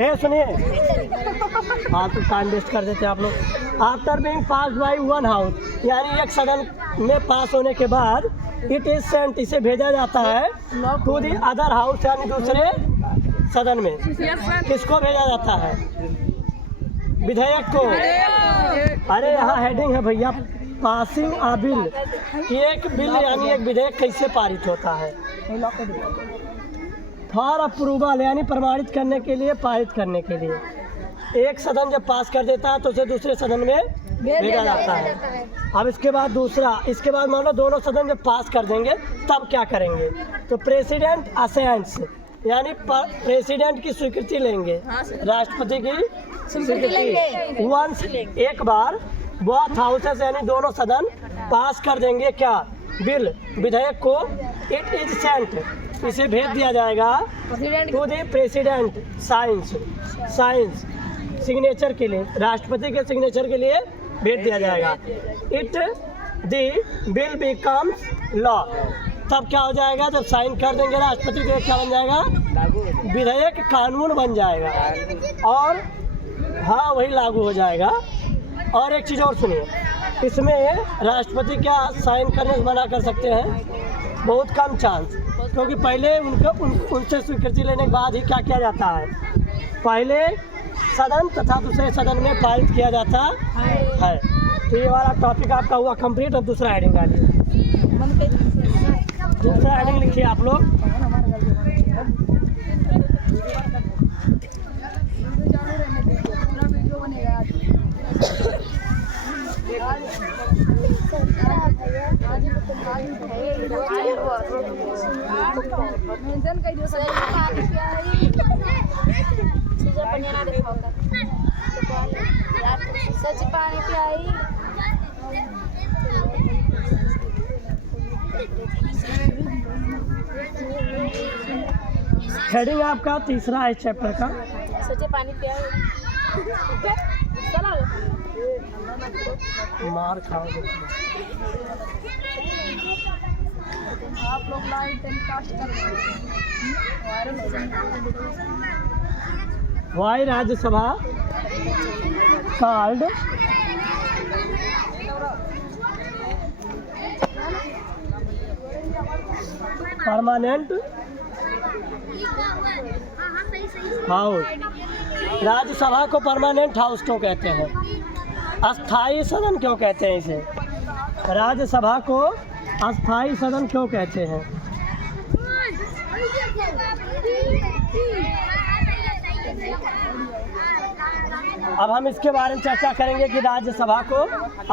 ये सुनिए, हाँ तो टाइम वेस्ट कर देते आप लोग। After being pass by one house, यानी एक सदन में पास होने के बाद इट इज सेंट, इसे भेजा जाता है टू दी अदर हाउस, यानी दूसरे सदन में। किसको भेजा जाता है? विधेयक को। अरे यहाँ हेडिंग है भैया, पासिंग आ बिल, कि एक बिल यानी एक विधेयक कैसे पारित होता है। फॉर अप्रूवल, यानी प्रमाणित करने के लिए, पारित करने के लिए। एक सदन जब पास कर देता है तो उसे दूसरे सदन में भेजा जाता है। अब इसके बाद दूसरा, इसके बाद मान लो दोनों सदन जब पास कर देंगे तब क्या करेंगे? तो प्रेसिडेंट असेंट्स, यानी प्रेसिडेंट की स्वीकृति लेंगे, राष्ट्रपति की स्वीकृति। वंस, एक बार, बोथ हाउसेस यानी दोनों सदन पास कर देंगे क्या? बिल, विधेयक को। इट इज सेंट, इसे भेज दिया जाएगा to the president signs, signature के लिए, राष्ट्रपति के सिग्नेचर के लिए भेज दिया जाएगा। It the bill becomes law, तब क्या हो जाएगा? जब साइन कर देंगे राष्ट्रपति तो क्या बन जाएगा? विधेयक कानून बन जाएगा, और हाँ वही लागू हो जाएगा। और एक चीज़ और सुनिए, इसमें राष्ट्रपति क्या साइन करने से मना कर सकते हैं? बहुत कम चांस, क्योंकि पहले उनसे स्वीकृति लेने के बाद ही क्या किया जाता है? पहले सदन तथा दूसरे सदन में पारित किया जाता है। तो ये वाला टॉपिक आपका हुआ कंप्लीट। अब दूसरा हेडिंग डालिए, दूसरा हेडिंग लिखिए आप लोग। सच पानी पियाई। हेडिंग आपका तीसरा है चैप्टर का, सच पानी पियाई। मार खाओगे आप लोग लाइव टेलीकास्ट कर रहे हैं। Why Rajya Sabha called permanent house. Rajya Sabha को परमानेंट हाउस क्यों कहते हैं? अस्थाई सदन क्यों कहते हैं इसे? राज्यसभा को अस्थाई सदन क्यों कहते हैं? अब हम इसके बारे में चर्चा करेंगे कि राज्यसभा को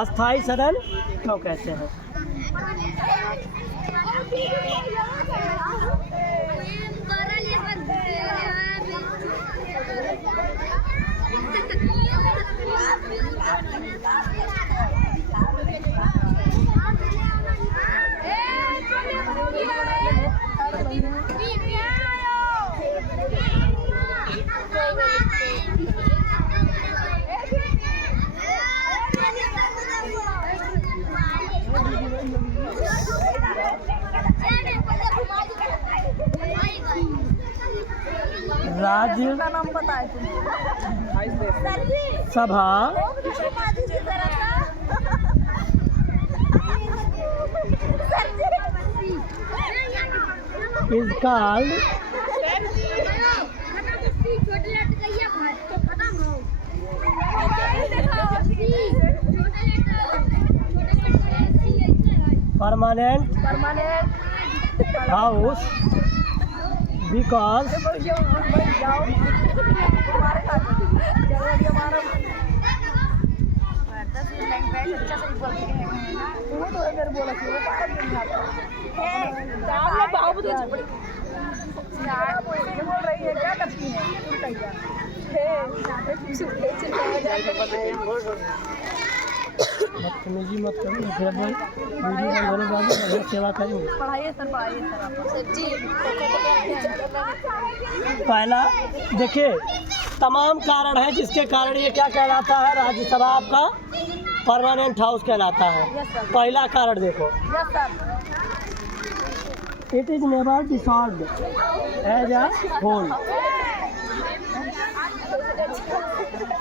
अस्थाई सदन क्यों कहते हैं। Rajya Sabha is called permanent house because बदतमीजी मत करो, फिर भाई वीडियो बनाने बाद सेवा करेंगे। पढ़ाइए सर, पढ़ाइए सर जी। पहला देखिए, तमाम कारण है जिसके कारण ये क्या कहलाता है? राज्यसभा आपका परमानेंट हाउस कहलाता है। पहला कारण देखो, it is never dissolved as a whole.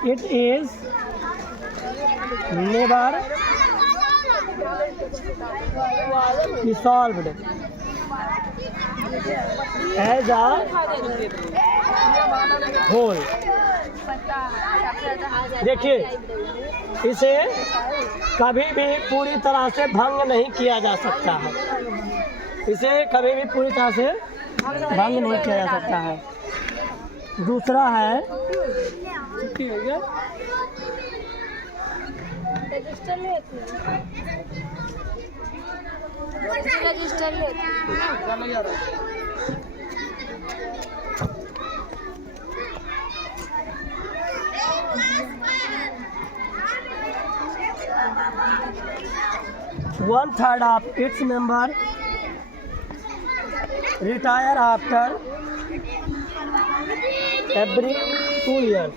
It is never dissolved as a whole। देखिए, इसे कभी भी पूरी तरह से भंग नहीं किया जा सकता है। इसे कभी भी पूरी तरह से भंग नहीं किया जा सकता है। दूसरा है रजिस्टर ले 1/3 of its member retire after every 2 years।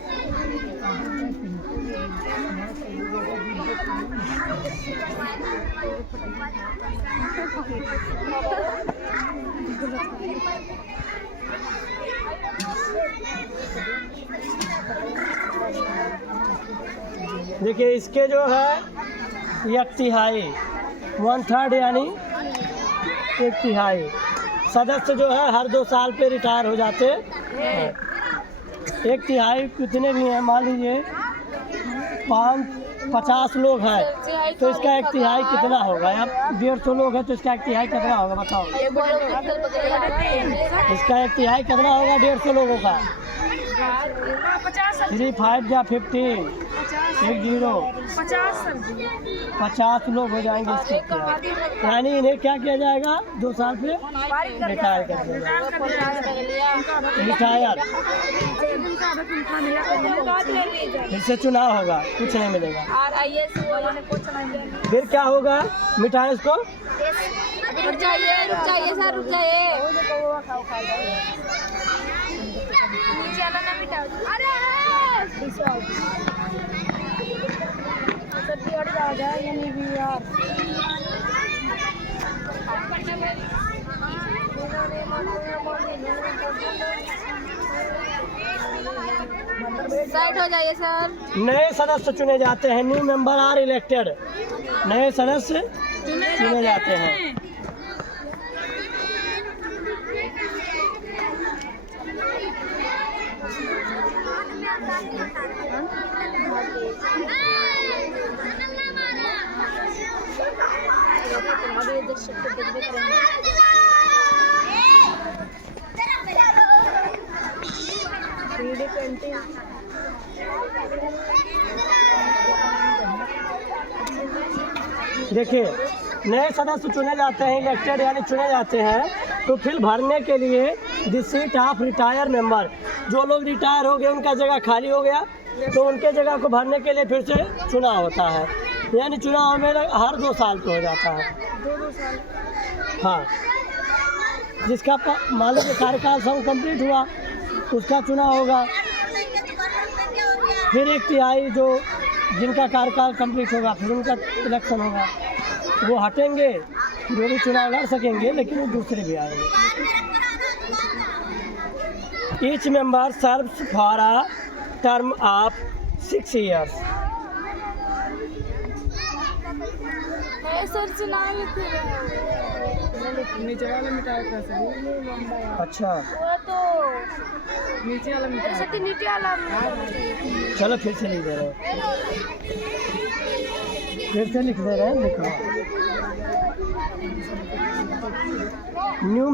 देखिए, इसके जो है 1/3 1/3 यानी 1/3 सदस्य जो है हर 2 साल पे रिटायर हो जाते हैं। 1/3 कितने भी हैं, मान लीजिए 50 लोग हैं तो इसका 1/3 कितना होगा? आप 150 लोग हैं तो इसका 1/3 कितना होगा बताओ? इसका 1/3 कितना होगा 150 लोगों का? 3 5 या 15 50 लोग हो जाएंगे इसके। यानी इन्हें क्या किया जाएगा? 2 साल पे रिटायर कर दिया जाएगा। रिटायर फिर से चुनाव होगा, कुछ नहीं मिलेगा। फिर क्या होगा? मिटाए इसको। रुक जाइए सर, रुक जाइए। नीचे वाला ना मिटाओ। अरे सब हट जाएगा यानी भी यार। साइड हो जाइए सर। नए सदस्य चुने जाते हैं। New member are elected. नए सदस्य चुने जाते हैं। देखिए, नए सदस्य चुने जाते हैं, इलेक्टेड यानी चुने जाते हैं, तो फिर भरने के लिए the seat of retire member, जो लोग रिटायर हो गए उनका जगह खाली हो गया तो उनके जगह को भरने के लिए फिर से चुनाव होता है। यानी चुनाव में हर 2 साल पे हो जाता है। 2 साल। हाँ, जिसका मान लीजिए कार्यकाल सब कंप्लीट हुआ उसका चुनाव होगा। फिर 1/3 जो जिनका कार्यकाल कंप्लीट होगा फिर उनका इलेक्शन होगा। वो हटेंगे, जो भी चुनाव लड़ सकेंगे, लेकिन वो दूसरे भी आएंगे। Each member serves for a term of 6 years। Sir चुनाव नीचे वाला मिटाया था सर। अच्छा, वो तो नीचे वाला मिटाया। सर नीचे वाला। चलो फिर से लिख दे रहे हैं, फिर से लिख दे रहे हैं। लिखो, new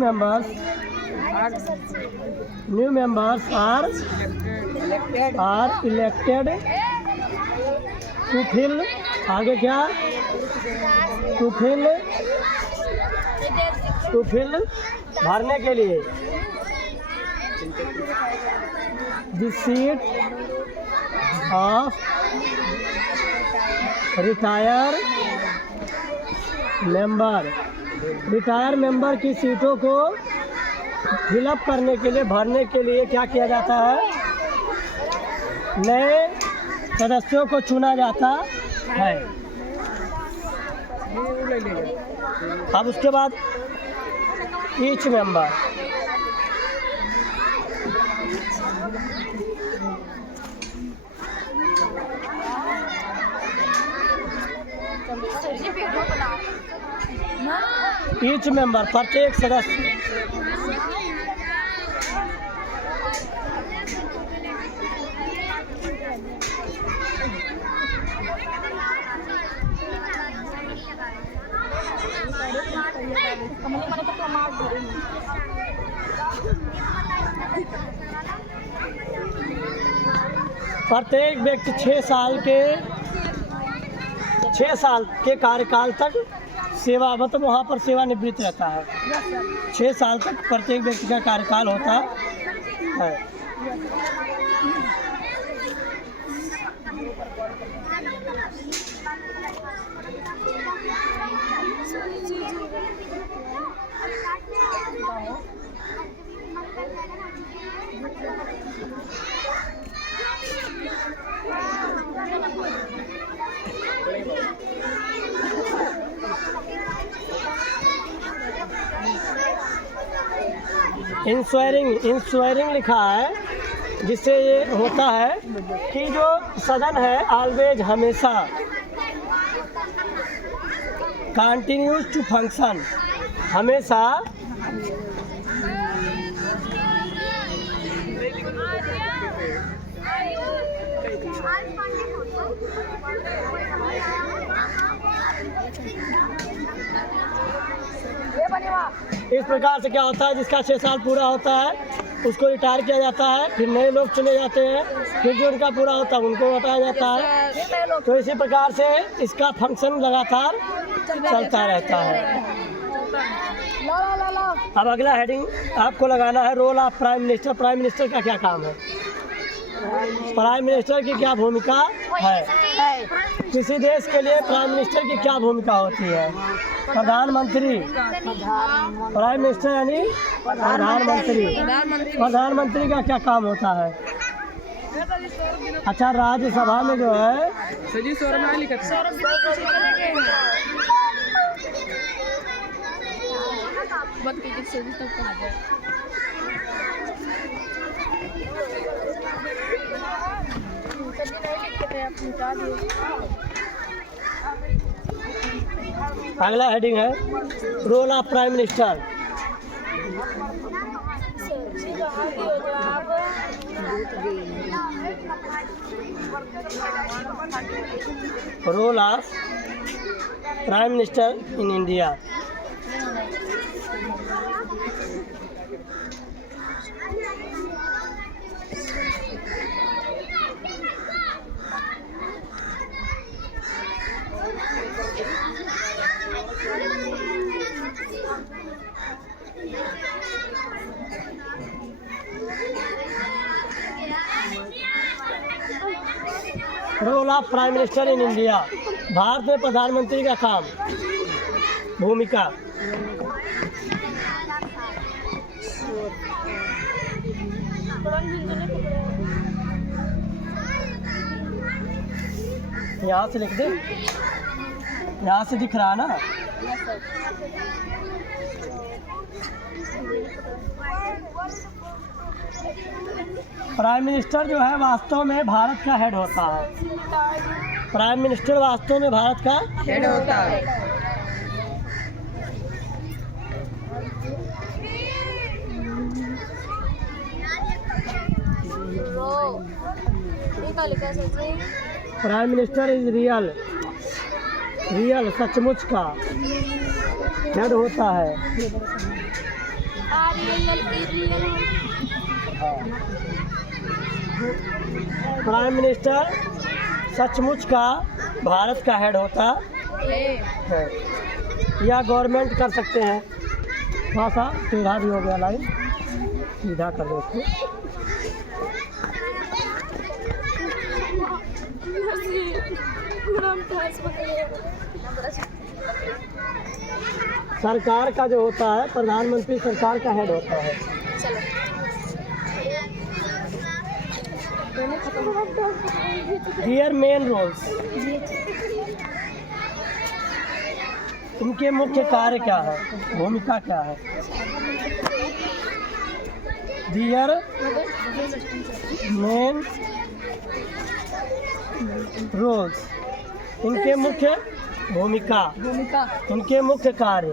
members are elected to fill. आगे क्या? टू फिल भरने के लिए the seat of retire member की सीटों को फिलअप करने के लिए, भरने के लिए क्या किया जाता है? नए सदस्यों को चुना जाता है। अब उसके बाद ईच मेंबर ईच मेंबर, प्रत्येक सदस्य। प्रत्येक व्यक्ति 6 साल के कार्यकाल तक सेवा, मतलब वहाँ पर सेवानिवृत्त रहता है। 6 साल तक प्रत्येक व्यक्ति का कार्यकाल होता है। इंश्योरिंग लिखा है, जिससे ये होता है कि जो सदन है ऑलवेज, हमेशा, कंटिन्यूज टू फंक्शन, हमेशा इस प्रकार से क्या होता है, जिसका 6 साल पूरा होता है उसको रिटायर किया जाता है, फिर नए लोग चुने जाते हैं, फिर जो उनका पूरा होता है उनको हटाया जाता है। तो इसी प्रकार से इसका फंक्शन लगातार चलता रहता है। अब अगला हेडिंग आपको लगाना है, role of prime minister. Prime minister का क्या काम है, प्राइम मिनिस्टर की क्या भूमिका है, किसी देश के लिए प्राइम मिनिस्टर की क्या भूमिका होती है। प्रधानमंत्री, प्राइम मिनिस्टर यानी प्रधानमंत्री। प्रधानमंत्री का क्या काम होता है। अच्छा, राज्यसभा में जो है अगला हेडिंग है, role of prime minister. Role of prime minister in India. Role of prime minister in India, Bharat में प्रधानमंत्री का काम, भूमिका। यहाँ से लिख दे, यहाँ से दिख रहा है ना। प्राइम मिनिस्टर जो है वास्तव में भारत का हेड होता है। प्राइम मिनिस्टर वास्तव में भारत का हेड होता है। प्राइम मिनिस्टर इज रियल सचमुच का हेड होता है। प्राइम मिनिस्टर सचमुच का भारत का हेड होता है, या गवर्नमेंट कर सकते हैं। थोड़ा सा टेढ़ा भी हो गया, लाइन सीधा कर दो इसको। सरकार का जो होता है, प्रधानमंत्री सरकार का हेड होता है। Their मेन रोल्स, उनके मुख्य कार्य क्या है, भूमिका क्या है। Their मेन रोल्स, इनके मुख्य भूमिका, इनके मुख्य कार्य।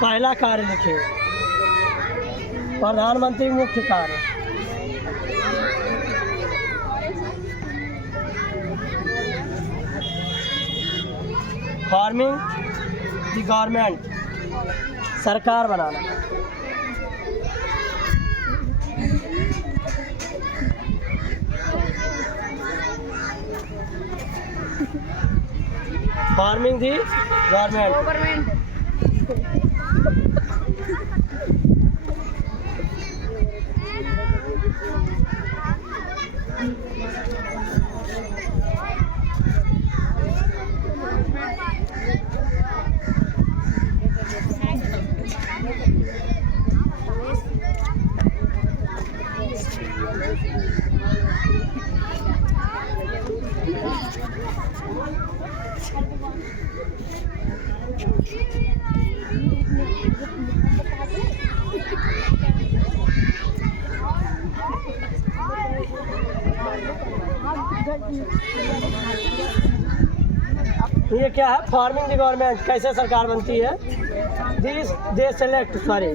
पहला कार्य लिखिए। प्रधानमंत्री मुख्य कार्य। फॉर्मिंग द गवर्नमेंट, सरकार बनाना। Forming the government. ये क्या है? फॉर्मिंग द गवर्नमेंट, कैसे सरकार बनती है? This they select, sorry,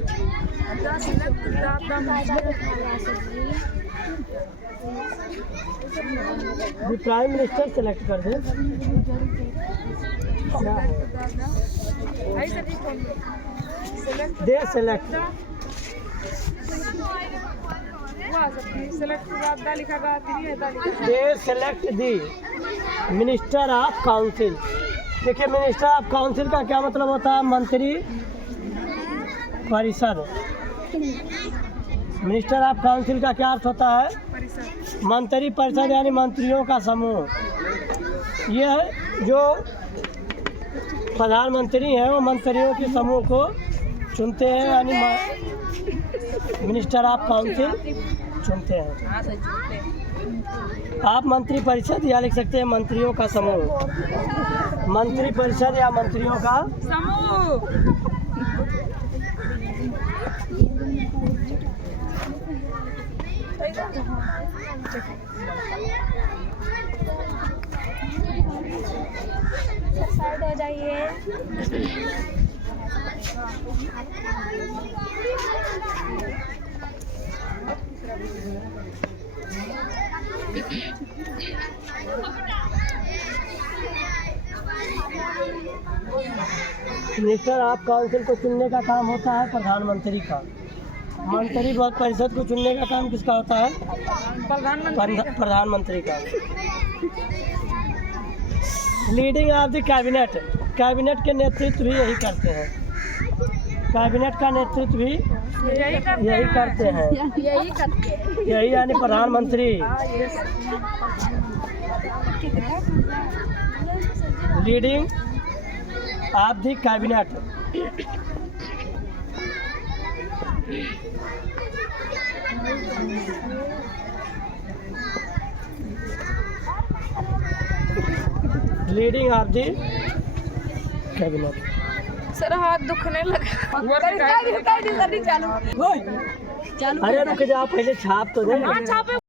the prime minister select कर दे। They select, they select the minister of council. देखिए, मिनिस्टर ऑफ काउंसिल का क्या मतलब होता है? मंत्री परिषद। मिनिस्टर ऑफ काउंसिल का क्या अर्थ होता है? मंत्री परिषद यानी मंत्रियों का समूह। यह जो प्रधानमंत्री हैं वो मंत्रियों के समूह को चुनते हैं, यानी मिनिस्टर ऑफ काउंसिल चुनते हैं। आप मंत्री परिषद या लिख सकते हैं मंत्रियों का समूह। मंत्री परिषद या मंत्रियों का समूह। साइड हो जाइए। मिनिस्टर ऑफ काउंसिल को चुनने का काम होता है प्रधानमंत्री का। मंत्री परिषद को चुनने का काम किसका होता है? प्रधानमंत्री का। Leading of the cabinet, cabinet के नेतृत्व भी यही करते हैं। कैबिनेट का नेतृत्व भी यही करते हैं। यही यानी प्रधानमंत्री। Leading of the cabinet. Leading of the cabinet. Sir हाथ दुखने लगा। अरे रुक जाओ, पहले छाप तो दे।